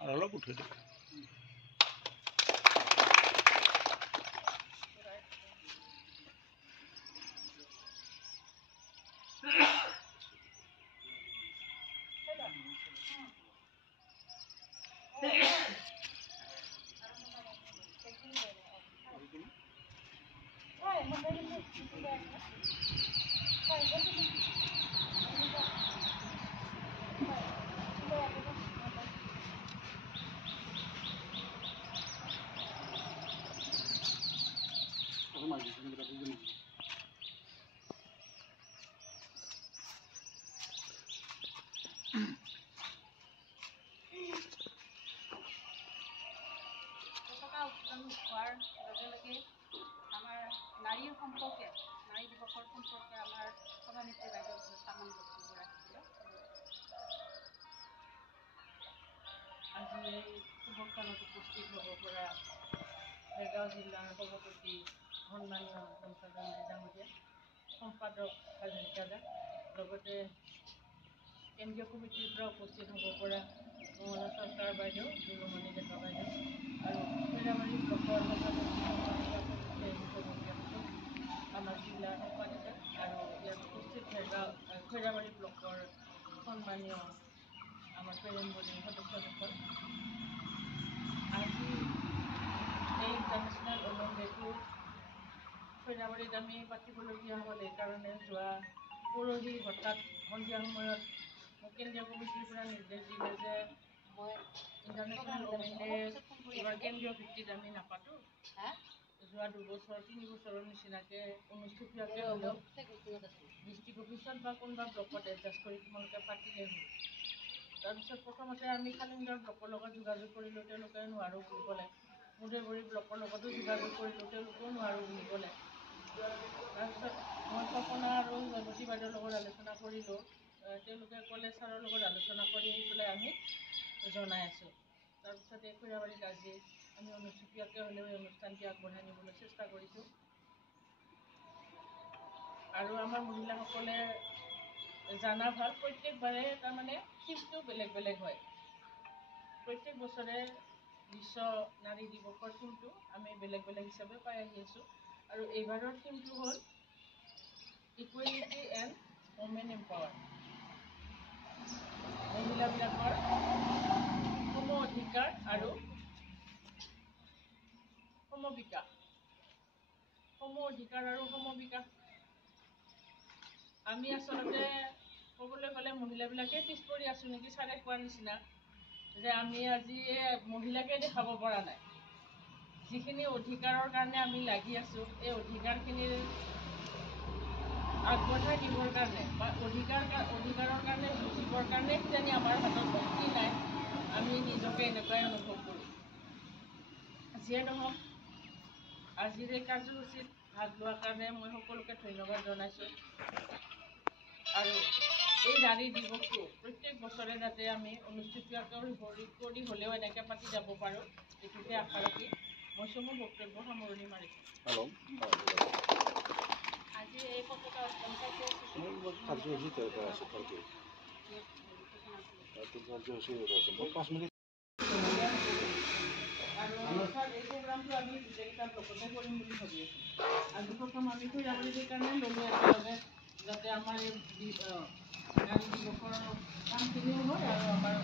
R অলপ উঠে দিক উপস্থিত হ'ব পৰা দেৰগাঁও জিলাৰ সভাপতি সন্মানীয় পঞ্চায়ত ডাঙৰীয়া সম্পাদক হাজৰিকা দা লগতে কেন্দ্ৰীয় কমিটিৰ পৰা উপস্থিত হ'ব পৰা মঙলা চৰকাৰ বাইদেউ দুলুমণি ডেকা বাইদেউ আৰু খৈৰাবাৰী ব্লকৰ আমাৰ জিলাৰ সম্পাদিকা আৰু ইয়াত উপস্থিত খৈৰাবাৰী ব্লকৰ সন্মানীয় আমাৰ পেৰেণ্টবডীৰ সদস্যসকল আজি এই ইণ্টাৰনেশ্যনেল ওমেন ডে'টো খৈৰাবাৰীত আমি পাতিবলগীয়া হ'ল এইকাৰণে যোৱা পৰহি হঠাৎ সন্ধিয়া সময়ত মোক কেন্দ্ৰীয় কমিটিৰ পৰা নিৰ্দেশ দিলে যে মই ইণ্টাৰনেশ্যনেল ওমেন ডে' এইবাৰ কেন্দ্ৰীয় ভিত্তিত আমি নাপাতোঁ যোৱা 2 বছৰ 3 বছৰৰ নিচিনাকৈ অনুষ্ঠিতকৈ হ'লেও ডিষ্ট্ৰিক্ট অফিচত বা কোনোবা ব্লকত এডজাষ্ট কৰি তোমালোকে পাতিলে হ'ল। তাৰপিছত প্ৰথমতে আমি খালিংগাৰ ব্লকৰ লগত যোগাযোগ কৰিলোঁ, তেওঁলোকে নোৱাৰোঁ বুলি ক'লে। মুদেবৰী ব্লকৰ লগতো যোগাযোগ কৰিলোঁ, তেওঁলোকেও নোৱাৰোঁ বুলি ক'লে। তাৰপিছত মই কল্পনা আৰু জয়মতী বাইদেউৰ লগত আলোচনা কৰিলোঁ, তেওঁলোকে ক'লে ছাৰৰ লগত আলোচনা কৰি পেলাই আমি জনাই আছোঁ। তাৰপিছত এই খৈৰাবাৰীত আজি আমি অনুষ্ঠিতকৈ হ'লেও এই অনুষ্ঠানটি আগবঢ়াই নিবলৈ চেষ্টা কৰিছোঁ। আৰু আমাৰ মহিলাসকলে জানা ভাল প্ৰত্যেকবাৰে তাৰমানে থিমটো বেলেগ বেলেগ হয়। প্ৰত্যেক বছৰে বিশ্ব নাৰী দিৱসৰ থিমটো আমি বেলেগ বেলেগ হিচাপে পাই আহি আছোঁ। আৰু এইবাৰৰ থিমটো হ'ল ইকুৱেলিটি এণ্ড ওমেন এম্পাৱাৰ। মহিলাবিলাকৰ সম অধিকাৰ আৰু সমবিকাশ। সম অধিকাৰ আৰু সমবিকাশ। আমি আচলতে ক'বলৈ গ'লে মহিলাবিলাকে পিছ পৰি আছোঁ নেকি, ছাৰে কোৱাৰ নিচিনা যে আমি আজি মহিলাকে দেখাব পৰা নাই। যিখিনি অধিকাৰৰ কাৰণে আমি লাগি আছোঁ, এই অধিকাৰখিনিৰ আগবঢ়াই দিবৰ কাৰণে বা অধিকাৰৰ কাৰণে যুঁজিবৰ কাৰণে কিজানি আমাৰ হাতত শক্তি নাই, আমি নিজকে এনেকুৱাই অনুভৱ কৰোঁ। যিয়ে নহওক আজিৰ এই কাৰ্যসূচীত ভাগ লোৱাৰ কাৰণে মই সকলোকে ধন্যবাদ জনাইছোঁ আৰু এই নাৰী দিৱসটো প্ৰত্যেক বছৰে যাতে আমি অনুষ্ঠিত কৰি হ'লেও এনেকৈ পাতি যাব পাৰোঁ এইটোকে আশা ৰাখি মই চমু বক্তব্য সামৰণি মাৰিছোঁ। আজি এই পতাকা উত্তোলন আৰু এই প্ৰগ্ৰামটো আমি গোটেইকেইটা ব্লকতে কৰিম বুলি ভাবি আছোঁ। আজি প্ৰথম আমি খৈৰাবাৰীৰ কাৰণে ল'লোঁ একেলগে যাতে আমাৰ এই নাৰী দিৱসৰ কামখিনিও হয় আৰু আমাৰ